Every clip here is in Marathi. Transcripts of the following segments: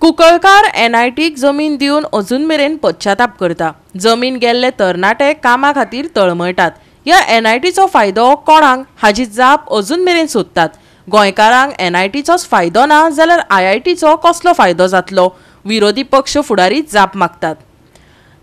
कुंकळकार एनआयटीक जमीन दिवन अजून मेरेन पश्चाताप करता। जमीन गेल्ले तरणाटे कामा खातीर तळमळटात। ह्या एनआयटीचो फायदो कोणाक हाची जाप अजून मेरेन सोदतात। गोंयकारांक एनआयटीचोच फायदो ना जाल्यार आयआयटीचो कसलो फायदो जातलो? विरोधी पक्ष फुडारी जाप मागतात।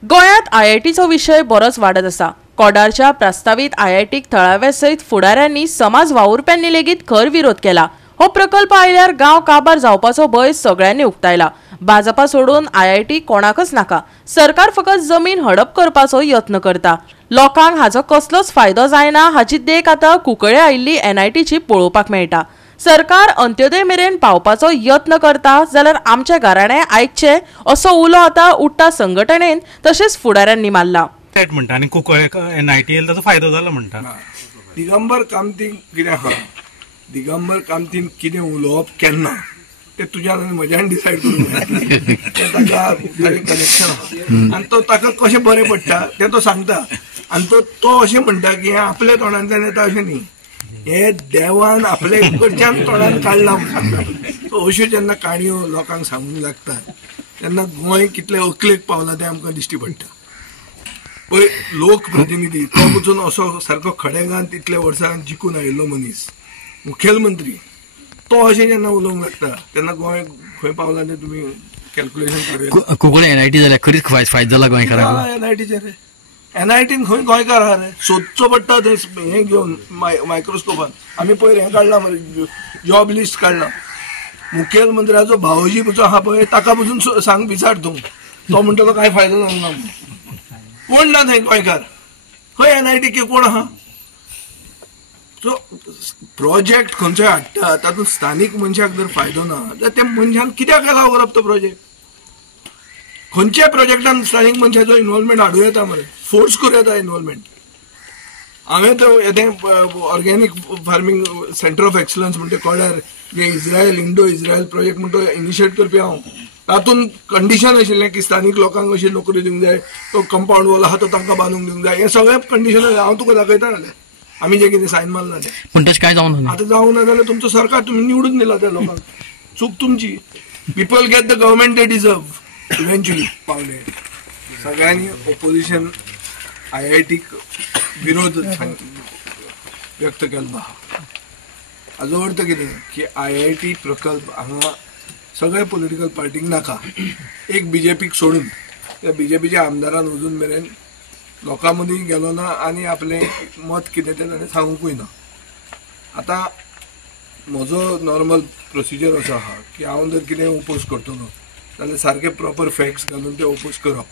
गोंयांत आयआयटीचो विशय बरोच वाडत आसा। कोडारच्या प्रस्तावित आयआयटीक थळाव्या सयत फुडाऱ्यांनी समाज वावुरप्यांनी लेगीत खर विरोध केला। हो प्रकल्प आयल्यार गांव काबार जावपाचो भंय सगळ्यांनी उक्तायला। भाजपा सोडून आयआयटी कोणाकच नाका। सरकार फकत जमीन हडप करपाचो यत्न करता। लोकांक हाचो कसलोच फायदो जायना हाची देख आतां कुंकळे आयिल्ली एनआयटीची पळोवपाक मेळटा। सरकार अंत्योदय मेरेन पावपाचो यत्न करता जाल्यार आमचे घराणे आयकचे असो उलो आतां उठ्ठा संघटनेन तशेंच फुडाऱ्यांनी मारला। म्हणटा आनी कुंकळे एनआयटी ताचो फायदो जाला म्हणटा। दिगंबर कामतीन कितें आहा, दिगंबर कामतीन कितें उलोवप केन्ना ते तुज्यान आनी म्हज्यान डिसायड करूंक ताका कनेक्शन आहा आनी तो ताका कशें बरें पडटा तें तो सांगता आनी तो अशें म्हणटा की हें आपल्या तोंडांतल्यान येता अशें न्ही, हे देवान आपले कडच्यान तोंडान काडला म्हणटा। सो अश्यो जेन्ना काणयो लोकांक सांगूंक लागतात तेन्ना गोंय कितलें अकलेक पावला तें आमकां दिश्टी पडटा। पळय, लोकप्रतिनिधी तो वचून असो सारको खडेगांत इतल्या वर्सां जिखून आयिल्लो मनीस, मुखेलमंत्री, तो अशें जेन्ना उलोवंक लागता तेन्ना गोंय खंय पावला तें तुमी कॅल्क्युलेशन करूया। कोंकणी एनआयटी जाल्यार खरीच फायदो जाला गोंयकारांक। एनआयटीचे रे, एनआयटीन खंय गोंयकार आहा रे, सोदचो पडटा थंय हें घेवन मायक्रोस्कोपान। आमी पयर हें काडला मरे, जॉब लिस्ट काडला। मुखेलमंत्र्याचो भावोजी पसून आहा पळय ताका पसून सांग विचार तूं, तो म्हणटलो कांय फायदो जालो ना। कोण ना थंय गोंयकार, खंय एनआयटी कोण आहा? सो प्रोजेक्ट खंयचोय हाडटा तातूंत स्थानीक मनशाक जर फायदो ना जाल्यार त्या मनशान कित्याक अलाव करप तो प्रोजेक्ट? खंयच्याय प्रोजेक्टान स्थानीक मनशाचो इन्वॉल्वमेंट हाडूं येता मरे, फोर्स करूं येता इन्वॉल्वमेंट। हांवें तो येतें organic farming centre of excellence म्हणटा कोडार जे इज्रायल इंडो इज्रायल प्रोजेक्ट म्हणटा इनिशिएट करपी हांव। तातूंत कंडिशन आशिल्लें की स्थानीक लोकांक अशी नोकरी दिवंक जाय, तो कंपाऊंड वॉल आहा तो तांकां बांदूंक दिवंक जाय, हें सगळें कंडिशन हांव तुका दाखयता जाल्यार आमी जे कितें सायन मारला तें। पूण तशें कांय जावंक ना। आतां जावंक ना जाल्यार तुमचो सरकार तुमी निवडून दिला त्या लोकांक, चूक तुमची। People get the government they deserve eventually. पावले सगळ्यांनी ओपोजिशन आयआयटीक विरोध व्यक्त केला। हाजो अर्थ कितें की आयआयटी प्रकल्प हांगा सगळे पॉलिटिकल पार्टीक नाका, एक बीजेपीक सोडून। त्या बीजेपीच्या आमदारान अजून मेरेन लोकां मदीं गेलो ना आनी आपलें मत कितें तें ताणें सांगूंकूय ना। आतां म्हजो नॉर्मल प्रोसिजर असो आहा की हांव जर कितें ओपोज करतलो जाल्यार सारके प्रॉपर फॅक्ट्स घालून ते ओपोज करप।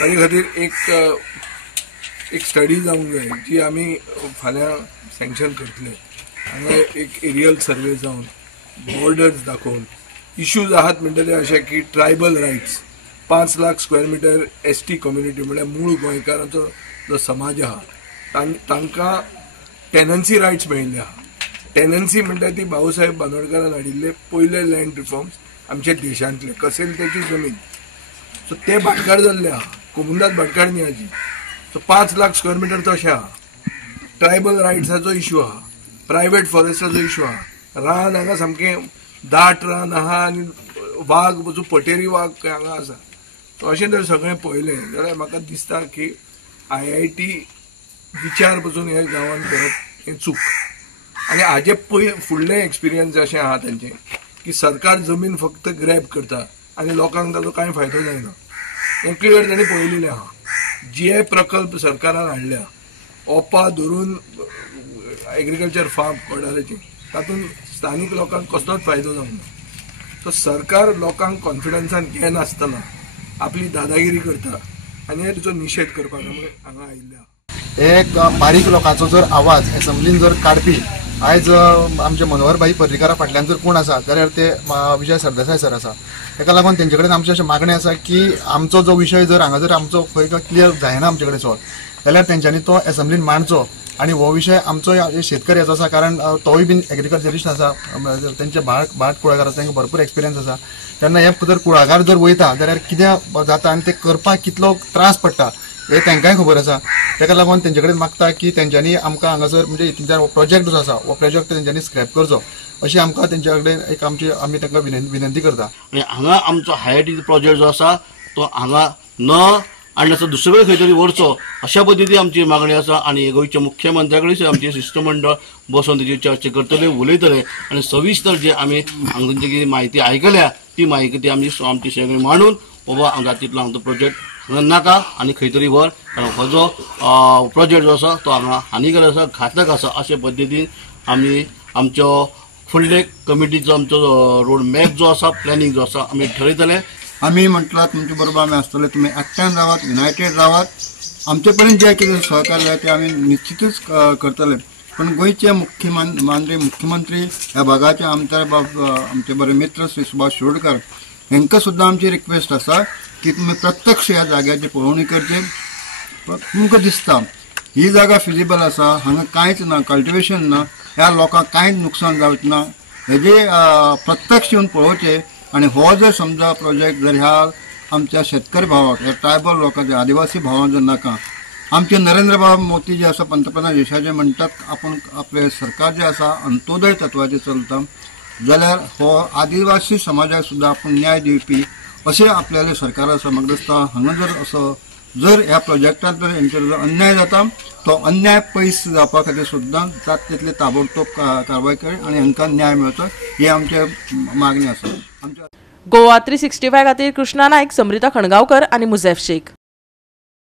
ताचे खातीर एक स्टडी जावंक जाय जी आमी फाल्यां सँक्शन करतले। हांगा एक एरियल सर्वे जावन बॉर्डर्स दाखोवन इश्यूज आहात म्हणटा ते अशें की tribal rights, 5 lakh square metre ST community म्हळ्यार मूळ गोंयकारांचो जो समाज आहा तांकां टेनन्सी रायट्स मेळिल्ले आहा। टेनन्सी म्हणटा ती भाऊसाहेब बांदोडकरान हाडिल्ले पयले लँड रिफॉर्म्स आमच्या देशांतले, कसेलतेची जमीन। सो ते भाटकार जाल्ले आहा, कोमुंदात भाटकार न्ही हाजी। सो 5 लाख स्क्वेअर मिटर तशें आहा। ट्रायबल रायट्साचो इश्यू आहा, प्रायवेट फॉरेस्टाचो इश्यू आहा। रान हांगा सामकें दाट रान आहा आनी वाघ पसून पटेरी वाघ हांगा आसा। सो अशें जर सगळें पळयलें जाल्यार म्हाका दिसता की आयआयटी विचार पसून ह्या गांवांत करप हें चूक। आनी हाजे फुडलें एक्सपिरियन्स अशें आहा तांचें की सरकार जमीन फक्त ग्रॅब करता आनी लोकांक ताचो कांय फायदो जायना। हें क्लियर तांणी पळयलेलें आहा। जे प्रकल्प सरकारान हाडल्या ओपा धरून एग्रीकल्चर फार्म कोडाराचे, तातूंत स्थानीक लोकांक कसलोच फायदो जावंक ना। सो सरकार लोकांक कॉन्फिडन्सान घेनासतना आपली दादागिरी करता आनी हेचो निशेध करपाक हांगा आयिल्ल्या। एक बारीक लोकांचो जर आवाज एसेंब्लीन जर काडपी आयज आमचे मनोहरभाई पर्रीकारा फाटल्यान जर कोण आसा जाल्यार ते विजय सरदेसाय सर आसा। ताका लागून तेंचे कडेन आमचे अशें मागणें आसा की आमचो जो विशय जर हांगा जर आमचो खंय क्लियर जायना आमचे कडेन सॉल्व जाल्यार तेंच्यांनी तो एसेंब्लीन मांडचो आनी हो विशय आमचो शेतकऱ्याचो आसा। कारण तोय बीन एग्रीकल्चरिस्ट आसा, तेंचे भाट कुळागर आसा, तांकां भरपूर एक्सपिरियन्स आसा। तेन्ना हे जर कुळागर जर वयता जाल्यार कितें जाता आनी ते करपाक कितलो त्रास पडटा हे तांकांय खबर आसा। ताका लागून तेंचे कडेन मागता की तेंच्यांनी आमकां हांगासर म्हणजे तेंच्या प्रोजेक्ट जो आसा हो प्रोजेक्ट तेंच्यांनी स्क्रॅप करचो अशी आमकां तेंच्या कडेन एक आमी तांकां विनंती करता. आनी हांगा आमचो हायटीचो प्रोजेक्ट जो आसा तो हांगा न आनी असो दुसरे कडेन खंय तरी व्हरचो अशा पद्दती आमची मागणी आसा. आनी गोंयच्या मुख्यमंत्र्या कडेन आमचे शिष्टमंडळ बसून तेची चर्चा करतले, उलयतले आनी सविस्तर जे आमी हांगा तेंची कितें म्हायती आयकल्या ती म्हायती आमी आमची सगळी मांडून बाबा हांगा तितलो हांगा तो प्रोजेक्ट हांगा नाका आनी खंय तरी व्हर, कारण हो जो प्रोजेक्ट जो आसा तो हांगा हानिकारक आसा, घातक आसा अशे पद्दतीन आमी आमच्यो फुडले कमिटीचो आमचो रोड मॅप जो आसा, प्लॅनिंग जो आसा आमी ठरयतले. आम्ही म्हटलं तुमच्या बरोबर आम्ही असतले, तुम्ही एकट्यान रावात, युनायटेड रावात. आमचे पर्यंत जे कितें सहकार्य ते आम्ही निश्चितच करतले. पण गोंयचे मुख्यमंत्री ह्या भागाचे आमचे बरे मित्र श्री सुभाष शिरोडकर हांकां सुद्दां आमची रिक्वेस्ट आसा की तुम्ही प्रत्यक्ष ह्या जाग्याची पळोवणी करचे. तुमकां दिसता ही जागा फिजिबल आसा, हांगा कांयच ना, कल्टिवेशन ना, ह्या लोकांक कांयच नुकसान जावच ना, हेजे प्रत्यक्ष येवन पळोवचे. आणि हो जर समजा प्रोजेक्ट जर ह्या आमच्या शेतकरी भावाक, ह्या ट्रायबल लोकांचे, आदिवासी भावांक जर नाका, आमचे नरेंद्र बाब मोदी जे आसा पंतप्रधान देशाचे म्हणटात आपण आपले सरकार जे आसा अंत्योदय तत्वाचेर चलता, जाल्यार हो आदिवासी समाजाक सुद्दां आपण न्याय दिवपी अशें आपल्याले सरकार आसा. म्हाका दिसता हांगा जर असो जर ह्या प्रोजेक्टात जर हेंचेर जर अन्याय जाता तो अन्याय पयस जावपा खातीर सुद्दां जाता तितले ताबडतोब कारवाय करी आनी हांकां न्याय मेळचो ही आमची मागणी आसा. गोवा 365 खातीर कृष्णा नायक, समृता खणगांवकर आनी मुझेफ शेख.